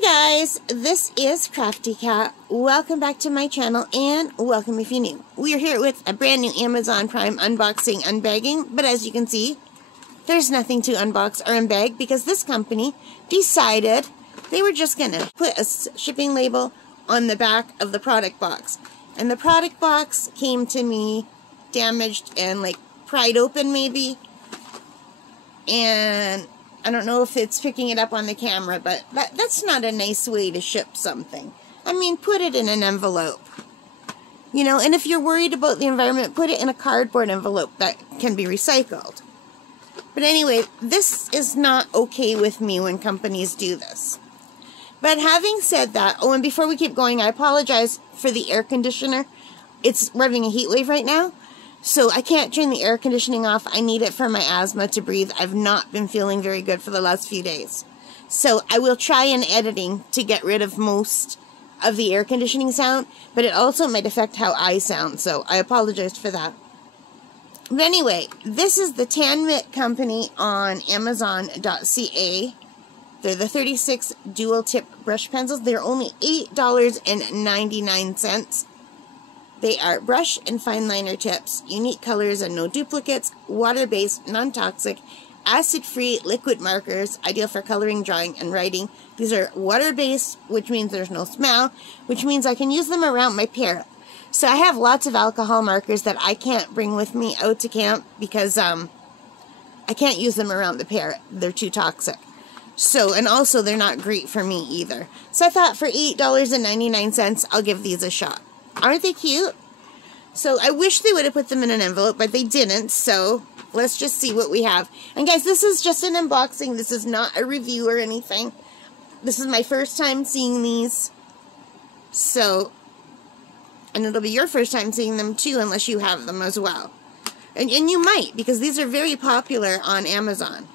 Hi guys, this is Crafty Cat. Welcome back to my channel and welcome if you're new. We are here with a brand new Amazon Prime unboxing unbagging, but as you can see, there's nothing to unbox or unbag because this company decided they were just going to put a shipping label on the back of the product box. And the product box came to me damaged and like pried open maybe. And I don't know if it's picking it up on the camera, but that's not a nice way to ship something. I mean, put it in an envelope. You know, and if you're worried about the environment, put it in a cardboard envelope that can be recycled. But anyway, this is not okay with me when companies do this. But having said that, oh, and before we keep going, I apologize for the air conditioner. It's running a heat wave right now. So I can't turn the air conditioning off. I need it for my asthma to breathe. I've not been feeling very good for the last few days. So I will try in editing to get rid of most of the air conditioning sound, but it also might affect how I sound, so I apologize for that. But anyway, this is the Tanmit company on Amazon.ca. They're the 36 dual tip brush pencils. They're only $8.99. They are brush and fine liner tips, unique colors and no duplicates, water-based, non-toxic, acid-free liquid markers, ideal for coloring, drawing, and writing. These are water-based, which means there's no smell, which means I can use them around my parrot. So I have lots of alcohol markers that I can't bring with me out to camp because I can't use them around the parrot. They're too toxic. So, and also they're not great for me either. So I thought for $8.99, I'll give these a shot. Aren't they cute? So I wish they would have put them in an envelope, but they didn't. So let's just see what we have. And guys, this is just an unboxing. This is not a review or anything. This is my first time seeing these. So, and it'll be your first time seeing them too, unless you have them as well. And you might, because these are very popular on Amazon.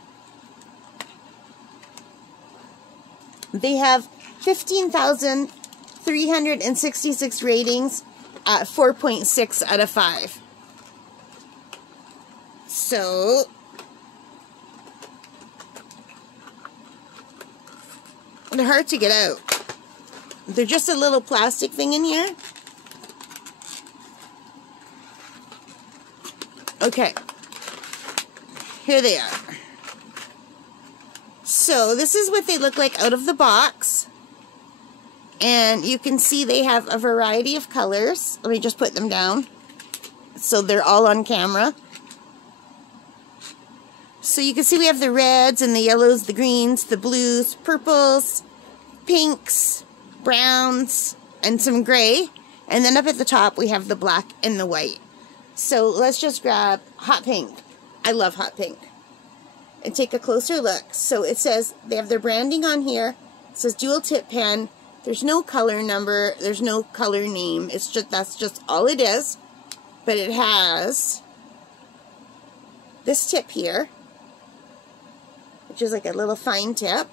They have 15,366 ratings at 4.6 out of 5. So, they're hard to get out. They're just a little plastic thing in here. Okay. Here they are. So, this is what they look like out of the box. And you can see they have a variety of colors. Let me just put them down so they're all on camera. So you can see we have the reds and the yellows, the greens, the blues, purples, pinks, browns, and some gray. And then up at the top we have the black and the white. So let's just grab hot pink. I love hot pink. And take a closer look. So it says, they have their branding on here. It says dual tip pen. There's no color number, there's no color name, it's just, that's just all it is. But it has this tip here, which is like a little fine tip.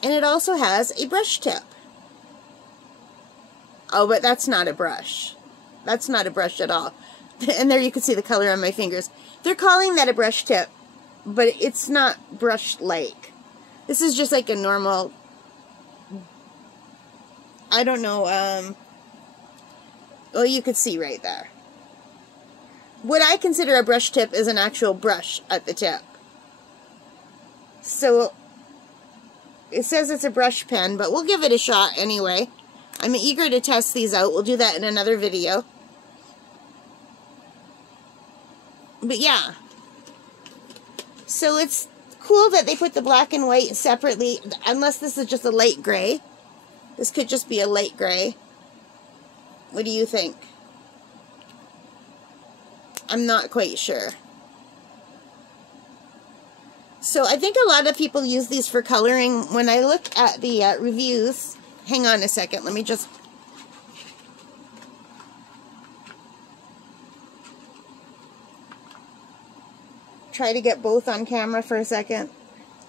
And it also has a brush tip. Oh, but that's not a brush. That's not a brush at all. And there you can see the color on my fingers. They're calling that a brush tip, but it's not brush-like. This is just like a normal, I don't know, well, you could see right there. What I consider a brush tip is an actual brush at the tip. So, it says it's a brush pen, but we'll give it a shot anyway. I'm eager to test these out. We'll do that in another video. But yeah. So it's cool that they put the black and white separately, unless this is just a light gray. This could just be a light gray. What do you think? I'm not quite sure. So I think a lot of people use these for coloring. When I look at the reviews, hang on a second, let me just... try to get both on camera for a second,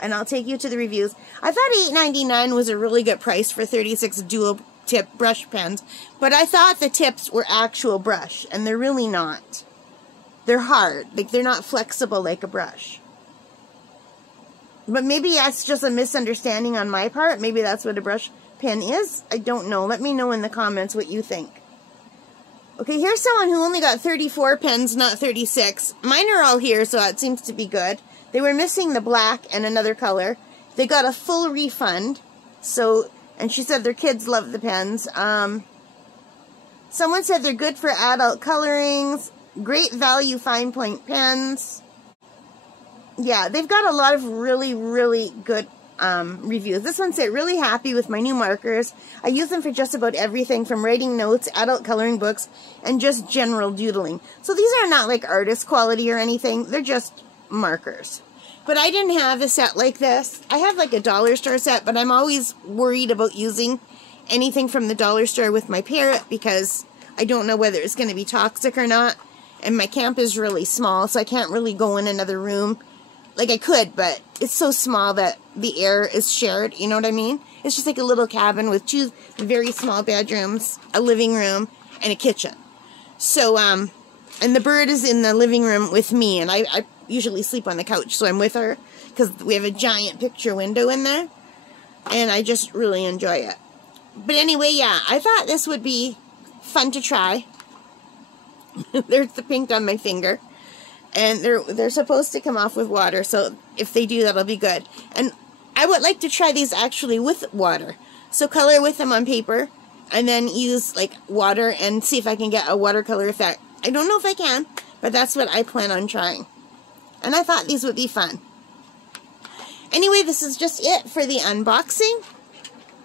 and I'll take you to the reviews. I thought $8.99 was a really good price for 36 dual tip brush pens, but I thought the tips were actual brush, and they're really not. They're hard, like they're not flexible like a brush. But maybe that's just a misunderstanding on my part. Maybe that's what a brush pen is. I don't know. Let me know in the comments what you think. Okay, here's someone who only got 34 pens, not 36. Mine are all here, so that seems to be good. They were missing the black and another color. They got a full refund. So, and she said their kids love the pens. Someone said they're good for adult colorings. Great value fine point pens. Yeah, they've got a lot of really, really good reviews. This one said, really happy with my new markers. I use them for just about everything from writing notes, adult coloring books, and just general doodling. So these are not like artist quality or anything. They're just markers. But I didn't have a set like this. I have like a dollar store set, but I'm always worried about using anything from the dollar store with my parrot because I don't know whether it's going to be toxic or not. And my camp is really small, so I can't really go in another room. Like I could, but it's so small that the air is shared, you know what I mean? It's just like a little cabin with 2 very small bedrooms, a living room, and a kitchen. So, and the bird is in the living room with me, and I usually sleep on the couch, so I'm with her, because we have a giant picture window in there, and I just really enjoy it. But anyway, yeah, I thought this would be fun to try. There's the pink on my finger. And they're supposed to come off with water, so if they do, that'll be good. And I would like to try these actually with water. So color with them on paper, and then use like water and see if I can get a watercolor effect. I don't know if I can, but that's what I plan on trying. And I thought these would be fun. Anyway, this is just it for the unboxing.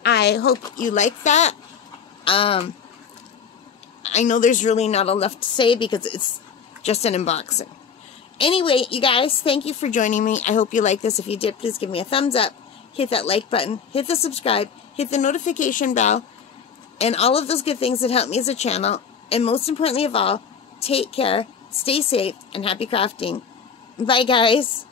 I hope you like that. I know there's really not enough to say because it's just an unboxing. Anyway, you guys, thank you for joining me. I hope you like this. If you did, please give me a thumbs up. Hit that like button. Hit the subscribe. Hit the notification bell. And all of those good things that help me as a channel. And most importantly of all, take care, stay safe, and happy crafting. Bye, guys.